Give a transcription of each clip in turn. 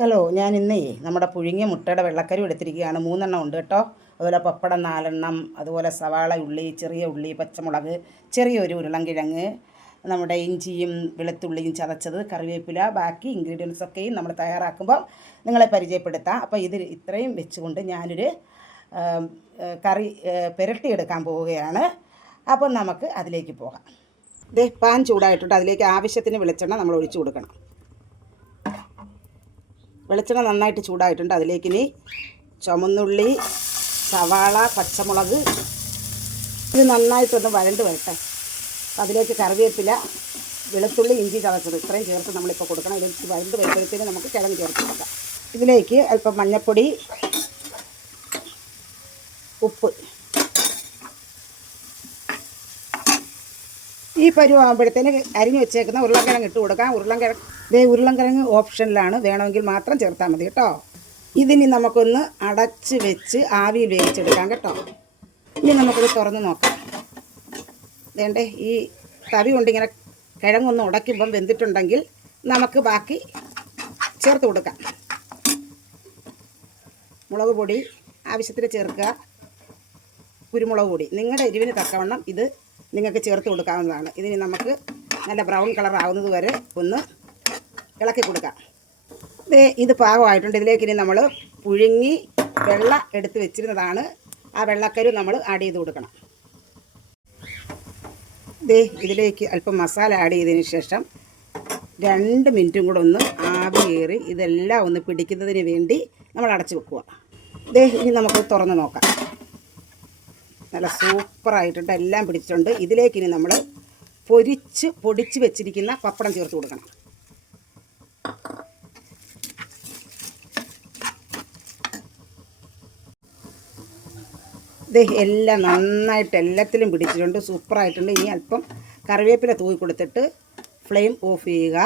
Hello, ഞാൻ ഇന്നേ നമ്മുടെ പുഴുങ്ങിയ മുട്ടയുടെ വെള്ളക്കറി എടുത്തിരിക്കുകയാണ്. 3 ഉണ്ട് കേട്ടോ. അതുപോലെ പപ്പടം 4, അതുപോലെ സവാള, ഉള്ളി, ചെറിയ ഉള്ളി, പച്ചമുളക്, ചെറിയൊരു ഉരുളൻകിഴങ്ങ്, നമ്മുടെ ഇഞ്ചിയും വെളുത്തുള്ളിയും ചതച്ചത്, കറിവേപ്പില, ബാക്കി ഇൻഗ്രീഡിയൻസ് ഒക്കെയും നമ്മൾ തയ്യാറാക്കുമ്പോൾ നിങ്ങളെ പരിചയപ്പെടുത്താം. അപ്പോൾ ഇത് ഇത്രയും വെച്ചുകൊണ്ട് ഞാനൊരു കറി പുരട്ടിയെടുക്കാൻ പോവുകയാണ്. അപ്പം നമുക്ക് അതിലേക്ക് പോകാം. പാൻ ചൂടായിട്ടുണ്ട്. അതിലേക്ക് ആവശ്യത്തിന് വെളിച്ചെണ്ണ നമ്മൾ ഒഴിച്ചു കൊടുക്കണം. വെളിച്ചെണ്ണ നന്നായിട്ട് ചൂടായിട്ടുണ്ട്. അതിലേക്ക് ഇനി ചുമന്നുള്ളി, സവാള, പച്ചമുളക് ഇത് നന്നായിട്ടൊന്ന് വഴണ്ട് വരട്ടെ. അതിലേക്ക് കറിവേപ്പില, വെളുത്തുള്ളി, ഇഞ്ചി ചതച്ചത് ഇത്രയും ചേർത്ത് നമ്മളിപ്പോൾ കൊടുക്കണം. ഇതിലേക്ക് വഴണ്ട് വരുമ്പോഴത്തേക്ക് നമുക്ക് കിഴങ്ങ് ചേർത്ത് കൊടുക്കാം. ഇതിലേക്ക് അല്പം മഞ്ഞൾപ്പൊടി, ഉപ്പ്. ഈ പരുവാകുമ്പോഴത്തേന് അരിഞ്ഞു വെച്ചേക്കുന്ന ഉരുളൻകിഴങ്ങ് ഇട്ട് കൊടുക്കാം. ഉരുളൻകിഴങ്ങ് ഓപ്ഷനിലാണ്, വേണമെങ്കിൽ മാത്രം ചേർത്താൽ മതി കേട്ടോ. ഇതിനി നമുക്കൊന്ന് അടച്ച് വെച്ച് ആവിയിൽ വേവിച്ചെടുക്കാം കേട്ടോ. ഇനി നമുക്കിത് തുറന്ന് നോക്കാം. വേണ്ടേ, ഈ തവി കൊണ്ടിങ്ങനെ കിഴങ്ങൊന്ന് ഉടയ്ക്കുമ്പം വെന്തിട്ടുണ്ടെങ്കിൽ നമുക്ക് ബാക്കി ചേർത്ത് കൊടുക്കാം. മുളക് പൊടി ആവശ്യത്തിന് ചേർക്കുക, കുരുമുളക് പൊടി നിങ്ങളുടെ എരിവിന് തക്കവണ്ണം ഇത് നിങ്ങൾക്ക് ചേർത്ത് കൊടുക്കാവുന്നതാണ്. ഇതിന് നമുക്ക് നല്ല ബ്രൗൺ കളർ ആവുന്നത് വരെ ഒന്ന് ഇളക്കി കൊടുക്കാം. ഇത് പാകമായിട്ടുണ്ട്. ഇതിലേക്ക് ഇനി നമ്മൾ പുഴുങ്ങി വെള്ളം എടുത്ത് വെച്ചിരുന്നതാണ്. ആ വെള്ളക്കരി നമ്മൾ ആഡ് ചെയ്ത് കൊടുക്കണം. ഇതിലേക്ക് അല്പം മസാല ആഡ് ചെയ്തതിന് ശേഷം 2 മിനിറ്റും കൂടെ ഒന്ന് ആവി കയറി ഇതെല്ലാം ഒന്ന് പിടിക്കുന്നതിന് വേണ്ടി നമ്മൾ അടച്ചു വെക്കുക. ഇനി നമുക്ക് തുറന്ന് നോക്കാം. നല്ല സൂപ്പറായിട്ടുണ്ട്, എല്ലാം പിടിച്ചിട്ടുണ്ട്. ഇതിലേക്കിനി നമ്മൾ പൊടിച്ച് വെച്ചിരിക്കുന്ന പപ്പടം ചേർത്ത് കൊടുക്കണം. എല്ലാം നന്നായിട്ട് എല്ലാത്തിലും പിടിച്ചിട്ടുണ്ട്, സൂപ്പറായിട്ടുണ്ട്. ഇനി അല്പം കറിവേപ്പില തൂക്കി കൊടുത്തിട്ട് ഫ്ലെയിം ഓഫ് ചെയ്യുക.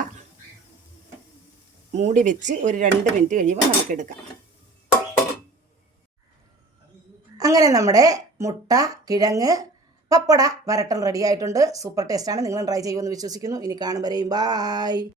മൂടി വെച്ച് ഒരു 2 മിനിറ്റ് കഴിയുമ്പോൾ നമുക്കെടുക്കാം. അങ്ങനെ നമ്മുടെ മുട്ട, കിഴങ്ങ്, പപ്പട വരട്ടൽ റെഡി ആയിട്ടുണ്ട്. സൂപ്പർ ടേസ്റ്റാണ്. നിങ്ങളും ട്രൈ ചെയ്യുമെന്ന് വിശ്വസിക്കുന്നു. ഇനി കാണും വരെയും ബായ്.